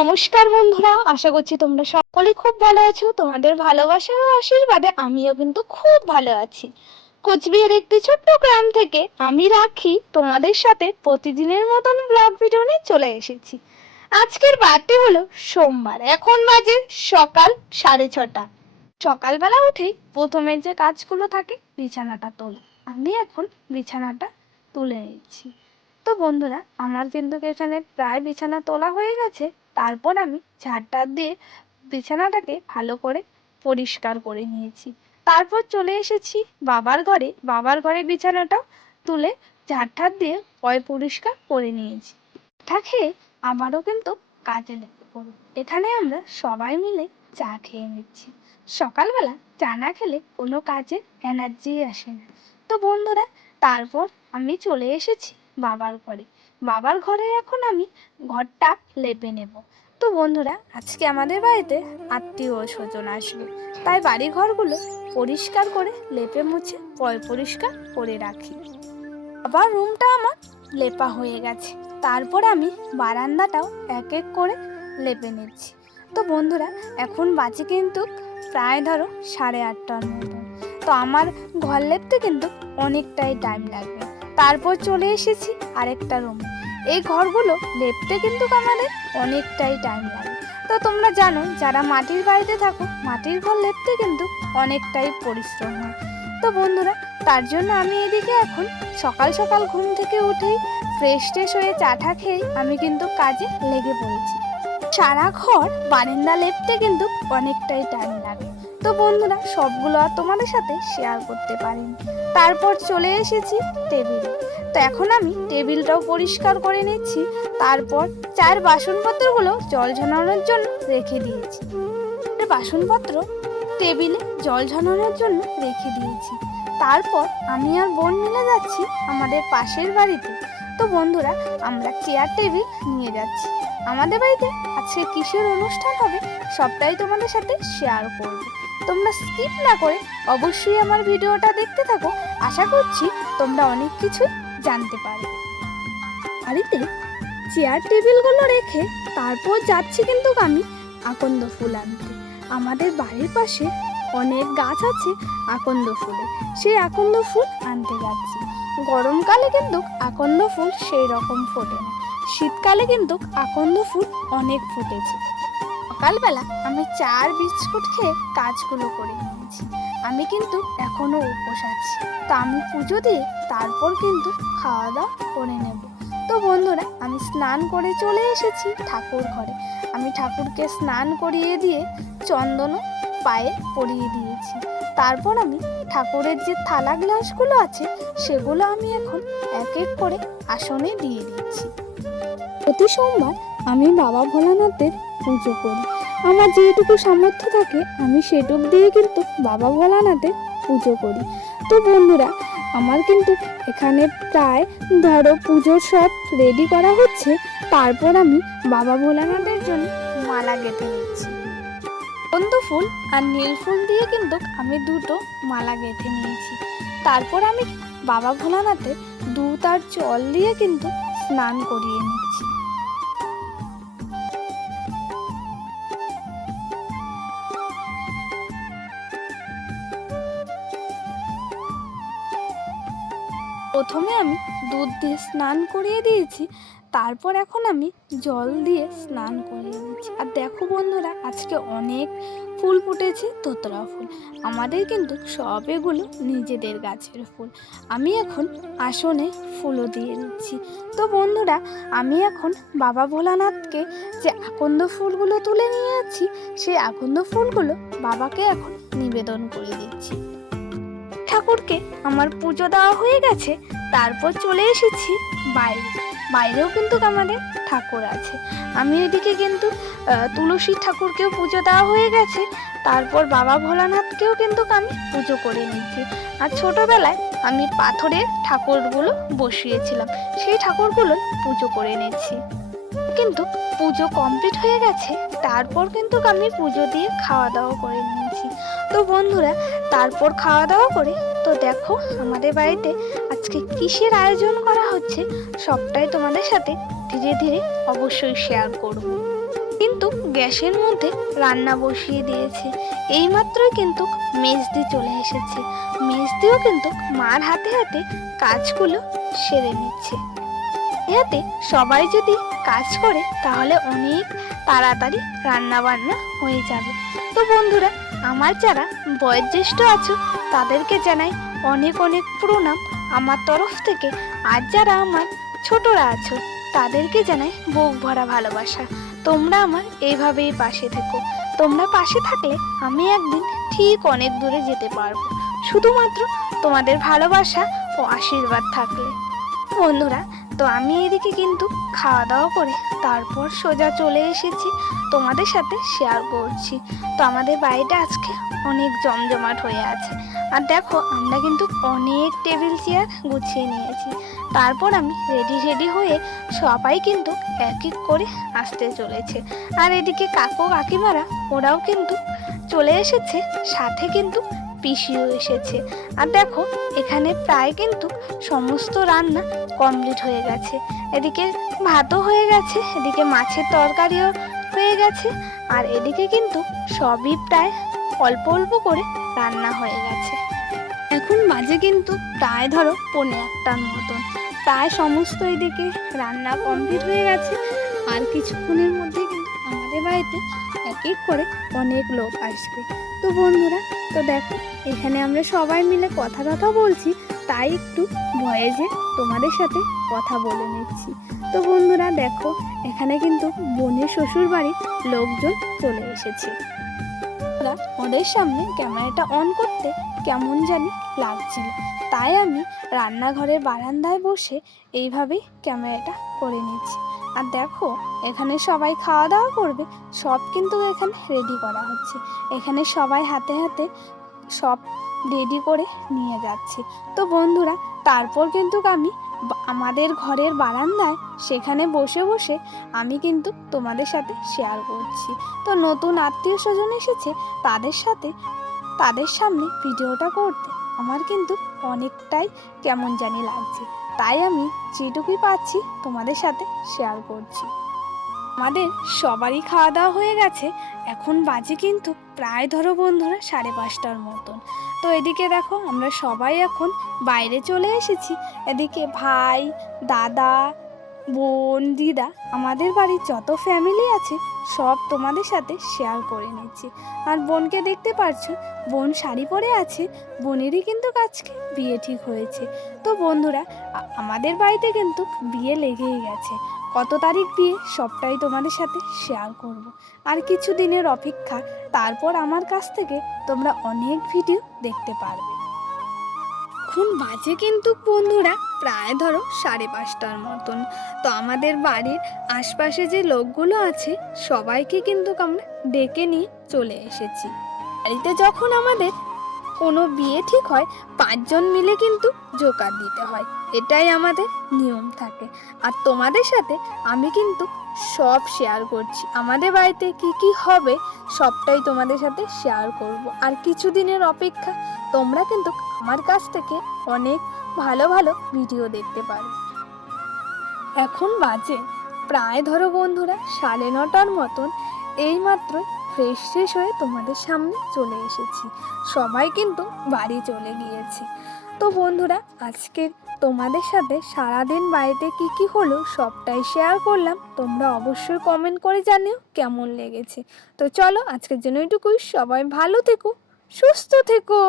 নমস্কার বন্ধুরা, আশা করছি তোমরা সকলে খুব ভালো আছো। তোমাদের ভালোবাসা ও আশীর্বাদে আমিও কিন্তু খুব ভালো আছি। কোচবিহার একটি ছোট্ট গ্রাম থেকে আমি রাখি, তোমাদের সাথে প্রতিদিনের মতন ব্লগ ভিডিও নিয়ে চলে এসেছি। আজকের বারটি হলো সোমবার, এখন বাজে সকাল সাড়ে ছটা। সকালবেলা উঠেই প্রথমে যে কাজগুলো থাকে, বিছানাটা তোলা। আমি এখন বিছানাটা তুলে নিচ্ছি। তো বন্ধুরা, আমার কিন্তু এখানে প্রায় বিছানা তোলা হয়ে গেছে। তারপর আমি ঝাড়টা দিয়ে বিছানাটাকে ভালো করে পরিষ্কার করে নিয়েছি। তারপর চলে এসেছি বাবার ঘরে। বাবার ঘরে বিছানাটাও তুলে ঝাড় দিয়ে পয় পরিষ্কার করে নিয়েছি। চা খেয়ে আবারও কিন্তু কাজে লেগে পড়ব এখানে আমরা সবাই মিলে চা খেয়ে নিচ্ছি। সকালবেলা চা না খেলে কোনো কাজে এনার্জি আসে না। তো বন্ধুরা, তারপর আমি চলে এসেছি বাবার ঘরে। বাবার ঘরে এখন আমি ঘরটা লেপে নেব। তো বন্ধুরা, আজকে আমাদের বাড়িতে আত্মীয় স্বজন আসবে। তাই বাড়ি ঘরগুলো পরিষ্কার করে লেপে মুছে পরিষ্কার করে রাখি। আবার রুমটা আমার লেপা হয়ে গেছে। তারপর আমি বারান্দাটাও এক এক করে লেপে নিচ্ছি। তো বন্ধুরা, এখন বাজে কিন্তু প্রায় ধরো সাড়ে আটটার মতো। তো আমার ঘর লেপতে কিন্তু অনেকটাই টাইম লাগবে। তারপর চলে এসেছি আরেকটা রুমে এই ঘরগুলো লেপতে কিন্তু আমাদের অনেকটাই টাইম লাগে। তো তোমরা জানো, যারা মাটির বাড়িতে থাকো, মাটির ঘর লেপতে কিন্তু অনেকটাই পরিশ্রম হয়। তো বন্ধুরা, তার জন্য আমি এদিকে এখন সকাল সকাল ঘুম থেকে উঠেই ফ্রেশ ট্রেশ হয়ে চাটা খেয়ে আমি কিন্তু কাজে লেগে পড়েছি। সারা ঘর বারান্দা লেপতে কিন্তু অনেকটাই টাইম লাগে। তো বন্ধুরা, সবগুলো আর তোমাদের সাথে শেয়ার করতে পারিনি। তারপর চলে এসেছি টেবিলে তো এখন আমি টেবিলটাও পরিষ্কার করে নিচ্ছি, তারপর চার বাসনপত্রগুলো জল ঝানানোর জন্য রেখে দিয়েছি। বাসনপত্র টেবিলে জল ঝানানোর জন্য রেখে দিয়েছি। তারপর আমি আর বোন মিলে যাচ্ছি আমাদের পাশের বাড়িতে। তো বন্ধুরা, আমরা চেয়ার টেবিল নিয়ে যাচ্ছি। আমাদের বাড়িতে আজকে কিসের অনুষ্ঠান হবে সবটাই তোমাদের সাথে শেয়ার করব। তোমরা স্কিপ না করে অবশ্যই আমার ভিডিওটা দেখতে থাকো। আশা করছি তোমরা অনেক কিছু জানতে পারবে বাড়িতে চেয়ার টেবিলগুলো রেখে তারপর যাচ্ছি কিন্তু আমি আকন্দ ফুল আনতে। আমাদের বাড়ির পাশে অনেক গাছ আছে আকন্দ ফুলে, সেই আকন্দ ফুল আনতে যাচ্ছি। গরমকালে কিন্তু আকন্দ ফুল সেই রকম ফোটে না। শীতকালে কিন্তু আকন্দ ফুল অনেক ফুটেছে। সকালবেলা আমি চার বিস্কুট খেয়ে কাজগুলো করে নিয়েছি। আমি কিন্তু এখনও উপোস আছি। তো আমি পুজো দিয়ে তারপর কিন্তু খাওয়া দাওয়া করে নেব। তো বন্ধুরা, আমি স্নান করে চলে এসেছি ঠাকুর ঘরে। আমি ঠাকুরকে স্নান করিয়ে দিয়ে চন্দনও পায়ে পরিয়ে দিয়েছি। তারপর আমি ঠাকুরের যে থালা গ্লাসগুলো আছে, সেগুলো আমি এখন এক এক করে আসনে দিয়ে দিচ্ছি। প্রতি সোমবার আমি বাবা ভোলানাথের পুজো করি। আমার যেটুকু সামর্থ্য থাকে, আমি সেটুক দিয়ে কিন্তু বাবা ভোলানাথের পুজো করি। তো বন্ধুরা, আমার কিন্তু এখানে প্রায় ধরো পুজোর সব রেডি করা হচ্ছে, তারপর আমি বাবা ভোলানাথের জন্য মালা গেঁথে নিচ্ছি। পদ্ম ফুল আর নীল ফুল দিয়ে কিন্তু আমি দুটো মালা গেঁথে নিয়েছি। তারপর আমি বাবা ভোলানাথের দু তার জল দিয়ে কিন্তু স্নান করিয়ে নিচ্ছি। প্রথমে আমি দুধ দিয়ে স্নান করিয়ে দিয়েছি, তারপর এখন আমি জল দিয়ে স্নান করিয়ে নিচ্ছি আর দেখো বন্ধুরা, আজকে অনেক ফুল ফুটেছে তোতরা ফুল। আমাদের কিন্তু সব এগুলো নিজেদের গাছের ফুল। আমি এখন আসনে ফুলও দিয়ে নিচ্ছি। তো বন্ধুরা, আমি এখন বাবা ভোলানাথকে যে আকন্দ ফুলগুলো তুলে নিয়ে যাচ্ছি, সেই আকন্দ ফুলগুলো বাবাকে এখন নিবেদন করে দিচ্ছি। ঠাকুরকে আমার পুজো দেওয়া হয়ে গেছে, তারপর চলে এসেছি বাইরে। বাইরেও কিন্তু আমাদের ঠাকুর আছে। আমি এদিকে কিন্তু তুলসী ঠাকুরকেও পুজো দেওয়া হয়ে গেছে, তারপর বাবা ভোলানাথকেও কিন্তু আমি পুজো করে নিয়েছি। আর ছোটবেলায় আমি পাথরের ঠাকুরগুলো বসিয়েছিলাম, সেই ঠাকুরগুলোই পুজো করে নিয়েছি কিন্তু পুজো কমপ্লিট হয়ে গেছে, তারপর কিন্তু আমি পুজো দিয়ে খাওয়া দাওয়া করে নিয়েছি। তো বন্ধুরা, তারপর খাওয়া দাওয়া করে তো দেখো, আমাদের বাড়িতে আজকে কিসের আয়োজন করা হচ্ছে সবটাই তোমাদের সাথে ধীরে ধীরে অবশ্যই শেয়ার করব। কিন্তু গ্যাসের মধ্যে রান্না বসিয়ে দিয়েছে। এইমাত্রই কিন্তু মেজদি চলে এসেছে। মেজদিও কিন্তু মার হাতে হাতে কাজগুলো সেরে নিচ্ছে। হাতে সবাই যদি কাজ করে, তাহলে অনেক তাড়াতাড়ি রান্না বান্না হয়ে যাবে। তো বন্ধুরা, আমার যারা বয়োজ্যেষ্ঠ আছো, তাদেরকে জানাই অনেক অনেক প্রণাম। আমার তরফ থেকে আর যারা আমার ছোটরা আছো, তাদেরকে জানাই বুক ভরা ভালোবাসা। তোমরা আমার এইভাবেই পাশে থেকো। তোমরা পাশে থাকলে আমি একদিন ঠিক অনেক দূরে যেতে পারব। শুধুমাত্র তোমাদের ভালোবাসা ও আশীর্বাদ থাকলে। বন্ধুরা তো আমি এদিকে কিন্তু খাওয়া দাওয়া করে তারপর সোজা চলে এসেছি তোমাদের সাথে শেয়ার করছি। তো আমাদের বাড়িটা আজকে অনেক জমজমাট হয়ে আছে। আর দেখো, আমরা কিন্তু অনেক টেবিল চেয়ার গুছিয়ে নিয়েছি। তারপর আমি রেডি রেডি হয়ে সবাই কিন্তু এক এক করে আসতে চলেছে। আর এদিকে কাকু, কাকিমারা, ওরাও কিন্তু চলে এসেছে। সাথে কিন্তু পিসিও এসেছে। আর দেখো, এখানে প্রায় কিন্তু সমস্ত রান্না কমপ্লিট হয়ে গেছে। এদিকে ভাতও হয়ে গেছে, এদিকে মাছের তরকারিও হয়ে গেছে, আর এদিকে কিন্তু সবই প্রায় অল্প অল্প করে রান্না হয়ে গেছে। এখন বাজে কিন্তু প্রায় ধরো পৌনে একটার মতন। প্রায় সমস্ত এদিকে রান্না কমপ্লিট হয়ে গেছে, আর কিছুক্ষণের মধ্যে বাড়িতে এক এক করে অনেক লোক আসবে। তো বন্ধুরা, তো দেখো, এখানে আমরা সবাই মিলে কথা কথা বলছি, তাই একটু ভয়েজে তোমাদের সাথে কথা বলে নিচ্ছি। তো বন্ধুরা, দেখো, এখানে কিন্তু বোনের শ্বশুর বাড়ির লোকজন চলে এসেছে। ওদের সামনে ক্যামেরাটা অন করতে কেমন জানি লাগছিল। তাই আমি রান্নাঘরের বারান্দায় বসে এইভাবেই ক্যামেরাটা করে নিচ্ছি। আর দেখো, এখানে সবাই খাওয়া দাওয়া করবে। সব কিন্তু এখানে রেডি করা হচ্ছে। এখানে সবাই হাতে হাতে সব রেডি করে নিয়ে যাচ্ছে। তো বন্ধুরা, তারপর কিন্তু আমি আমাদের ঘরের বারান্দায় সেখানে বসে বসে আমি কিন্তু তোমাদের সাথে শেয়ার করছি। তো নতুন আত্মীয় স্বজন এসেছে, তাদের সাথে, তাদের সামনে ভিডিওটা করতে আমার কিন্তু অনেকটাই কেমন জানি লাগছে। তাই আমি যেটুকুই পাচ্ছি তোমাদের সাথে শেয়ার করছি। আমাদের সবারই খাওয়া দাওয়া হয়ে গেছে, এখন বাজে কিন্তু প্রায় ধরো বন্ধুরা সাড়ে পাঁচটার মতন। তো এদিকে দেখো আমরা সবাই এখন বাইরে চলে এসেছি। এদিকে ভাই, দাদা বোন, দিদা, আমাদের বাড়ির যত ফ্যামিলি আছে, সব তোমাদের সাথে শেয়ার করে নিচ্ছি। আর বোনকে দেখতে পারছ, বোন শাড়ি পরে আছে, বোনেরই কিন্তু আজকে বিয়ে ঠিক হয়েছে। তো বন্ধুরা আমাদের বাড়িতে কিন্তু বিয়ে লেগেই গেছে। কত তারিখ বিয়ে সবটাই তোমাদের সাথে শেয়ার করব। আর কিছু দিনের অপেক্ষা, তারপর আমার কাছ থেকে তোমরা অনেক ভিডিও দেখতে পারবে। এখন বাজে কিন্তু বন্ধুরা, প্রায় ধরো সাড়ে পাঁচটার মতন। তো আমাদের বাড়ির আশপাশে যে লোকগুলো আছে, সবাইকে কিন্তু আমরা ডেকে নিয়ে চলে এসেছি। বাড়িতে যখন আমাদের কোনো বিয়ে ঠিক হয়, পাঁচজন মিলে কিন্তু জোকার দিতে হয়। এটাই আমাদের নিয়ম থাকে। আর তোমাদের সাথে আমি কিন্তু সব শেয়ার করছি। আমাদের বাড়িতে কি কি হবে, সবটাই তোমাদের সাথে শেয়ার করব। আর কিছুদিনের অপেক্ষা তোমরা কিন্তু আমার কাছ থেকে অনেক ভালো ভালো ভিডিও দেখতে পারো। এখন বাজে। প্রায় ধরো বন্ধুরা, সাড়ে নটার মতন। এইমাত্র ফ্রেশ শেষ হয়ে তোমাদের সামনে চলে এসেছি। সবাই কিন্তু বাড়ি চলে গিয়েছে। তো বন্ধুরা আজকের তোমাদের সাথে সারাদিন বাড়িতে কি কি হলো সবটাই শেয়ার করলাম। তোমরা অবশ্যই কমেন্ট করে জানিও কেমন লেগেছে। তো চলো, আজকের জন্য এটুকুই। সবাই ভালো থেকো, সুস্থ থেকো।